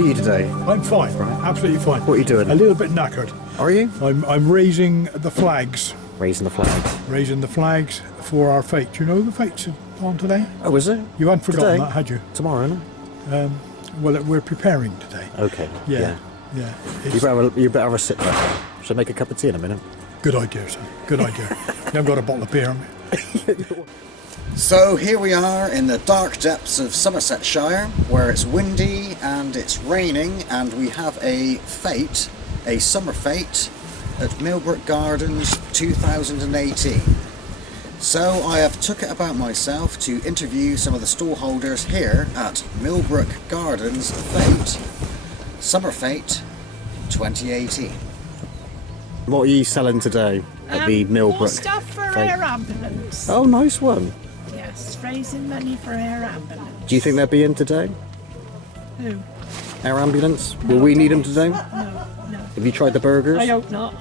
are you today? I'm fine, Right. absolutely fine. What are you doing? A little bit knackered. Are you? I'm raising the flags. Raising the flags. Raising the flags for our fete. Do you know the fete's on today? Oh, is it? You hadn't forgotten Today? that, had you? Tomorrow, no? Well, we're preparing today. Okay. Yeah. You better have a sit there. Should I make a cup of tea in a minute? Good idea, son. Good idea. You haven't got a bottle of beer on me. So here we are in the dark depths of Somersetshire, where it's windy and it's raining, and we have a fete, a summer fete at Millbrook Gardens 2018. So I have took it about myself to interview some of the stall holders here at Millbrook Gardens Fete, Summer Fete 2018. What are you selling today at the Millbrook? More stuff for Fete? air ambulance. Oh, nice one. Yes, raising money for air ambulance. Do you think they'll be in today? Who? Air ambulance? Will we need them today? No. Have you tried the burgers? I hope not.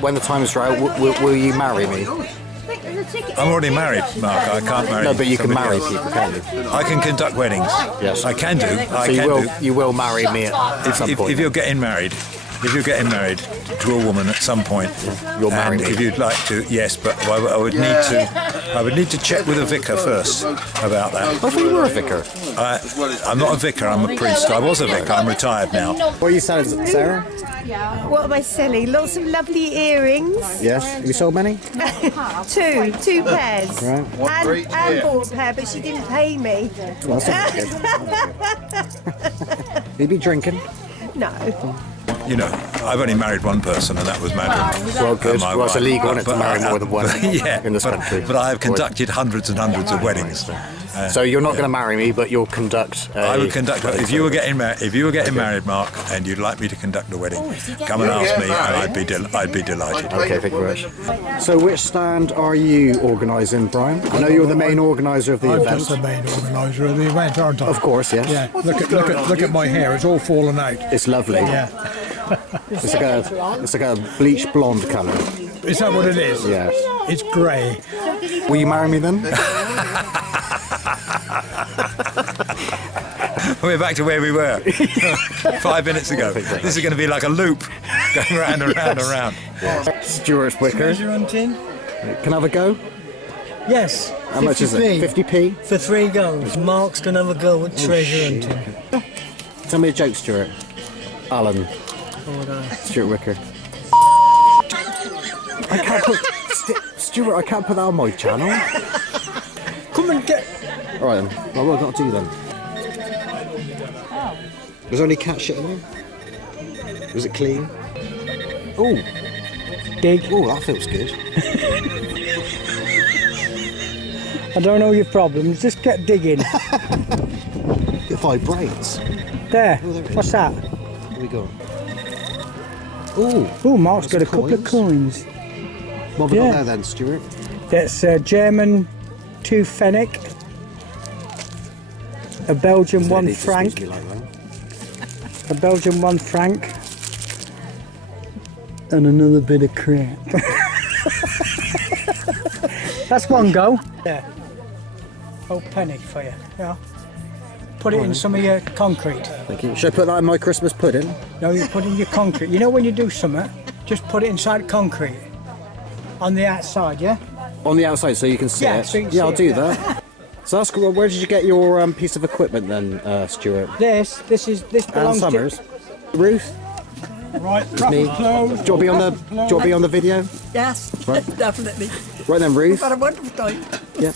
When the time is right, will you marry me? I'm already married, Mark. I can't marry. No, but you can somebody marry else. people, can't you? I can conduct weddings. Yes. I can do. You will marry me at some point. If you're getting married to a woman at some point, You'll marry and me. if you'd like to, yes, but I would need to check with a vicar first about that. I thought you were a vicar. I'm not a vicar. I'm a priest. I was a vicar. I'm retired now. What are you selling, Sarah? What am I selling? Lots of lovely earrings. Yes. Have you sold many? Two pairs. Right. And bought a pair, but she didn't pay me. Well, that's good. You'd be drinking. No. You know, I've only married one person, and that was Madeline. Well, good. my Well, it's wife. illegal, isn't it, to marry more than one in this but, country. But I have conducted hundreds and hundreds of weddings. So you're not going to marry me, but you'll conduct. I would conduct. If you were getting married, Mark, and you'd like me to conduct a wedding, come and ask me, and I'd be delighted. Okay, thank you very much. So, which stand are you organising, Brian? I know you're the main organiser of the I'm event. just the main organiser of the event, aren't I? Of course, yes. Yeah. Look at my hair. It's all fallen out. It's lovely. Yeah. It's like a bleach blonde colour. Is that what it is? Yes. It's grey. Will you marry me then? We're back to where we were 5 minutes ago. This is going to be like a loop, going round and round and round. Stuart Wicker. Treasure hunting? Can I have a go? Yes. How much is it? 50p? For 3 goals. Mark's going to have a go at treasure hunting. Tell me a joke, Stuart. Alan. Oh, Stuart Wicker. I can't put... Stuart, I can't put that on my channel. Come and get... Alright then. Well, what have I got to do then? There's only cat shit in there? Was it clean? Oh. Dig. Oh, that feels good. I don't know your problems. Just get digging. It vibrates. There. Oh, there it is. What's that? Here we go. Oh. Oh, Mark's got a Some couple of coins. What have we got Yeah. there then, Stuart? That's a German 2 Fenwick. A Belgian 1 Need to squeeze franc. me like that. A Belgian 1 franc. And another bit of crap. That's one go. Yeah. Old penny for you. Yeah. Put it in some of your concrete. Thank you. Should I put that in my Christmas pudding? No, you put in your concrete. You know when you do something, just put it inside concrete. On the outside, yeah? On the outside so you can see Yeah, it? so you can Yeah, see I'll it, do yeah. that. So that's cool. Where did you get your piece of equipment then, Stuart? This Anne belongs Summers? Ruth? Right. Me? Closed. Do you want to be on the video? Yes, Right. definitely. Right then, Ruth. Had a wonderful time. Yeah.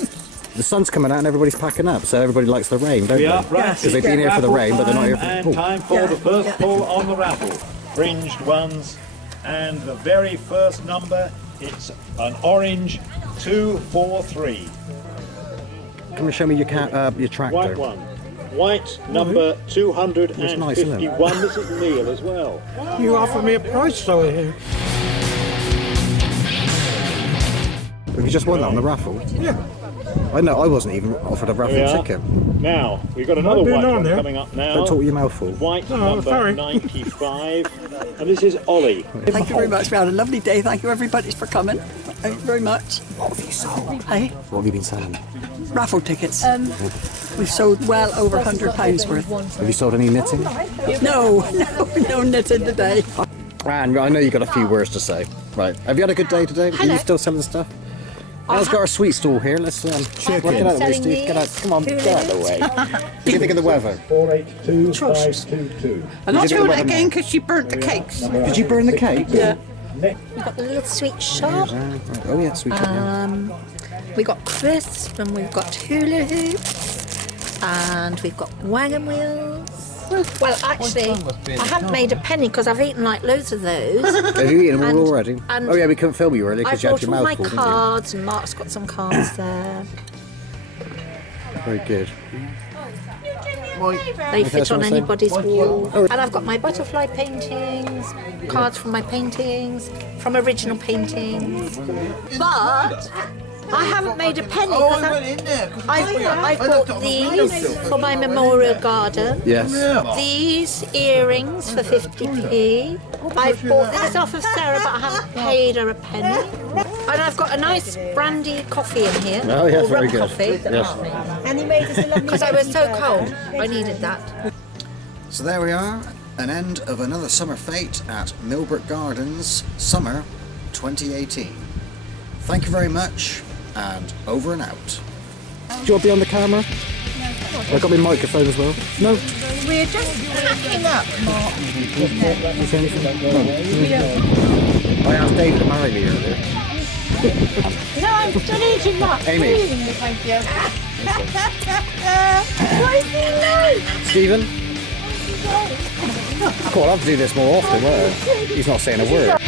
The sun's coming out and everybody's packing up, so everybody likes the rain, don't they? Right. Because they've been here for the rain, but they're not here for the And pool. time for the first pull on the raffle. Fringed ones, and the very first number, it's an orange 243. Come and show me your tractor. White one White number 251. nice, isn't it? This is Neil as well. You offered me a price over here. Have you just won that on the raffle? Yeah. I know, I wasn't even offered a raffle There we are. ticket. Now, we've got another I've been white on one there. coming up now. Don't talk with your mouth full. White No, number sorry. 95. And this is Ollie. Thank you very much. We had a lovely day. Thank you everybody for coming. Thank you very much. What have you sold? Hey, What have you been selling? raffle tickets. We've sold well over £100 worth. Have you sold any knitting? No knitting today. Anne, I know you've got a few words to say. Right. Have you had a good day today? Are you still selling stuff? Anne's got our sweet stall here. Let's check it out, Steve. Get out. Come on, get out of the way. What do you think of the weather? 482522. And I'll do it again because she burnt the cakes. Did you burn the cake? Yeah. We've got the little sweet shop. Oh yeah, sweet shop. Yeah. We got crisp and we've got hula hoops and we've got wagon wheels. Well, actually, I haven't made a penny because I've eaten like loads of those. Have you eaten them all And- already? and Oh yeah, we couldn't film you earlier I because you had bought your all my mouth full, didn't cards and Mark's got some cards there. you? Very good. They fit that's on what I'm saying. anybody's wall. And I've got my butterfly paintings, cards from my paintings, from original paintings. But I haven't made a penny because I bought these for my memorial garden. Yes. These earrings for 50p. I've bought these off of Sarah, but I haven't paid her a penny. And I've got a nice brandy coffee in here. Oh yes, or very rum good. coffee. Yes. And he made us a lovely Because I was so cold, I needed that. So there we are, an end of another summer fete at Millbrook Gardens, summer 2018. Thank you very much, and over and out. Do you want to be on the camera? I've got my microphone as well. No. We're just packing up, Mark. I asked David to marry me earlier. No, I'm still eating that. Amy. Thank you. Why is he late? Stephen? Cool, I'll have to do this more often, won't I? He's not saying a word.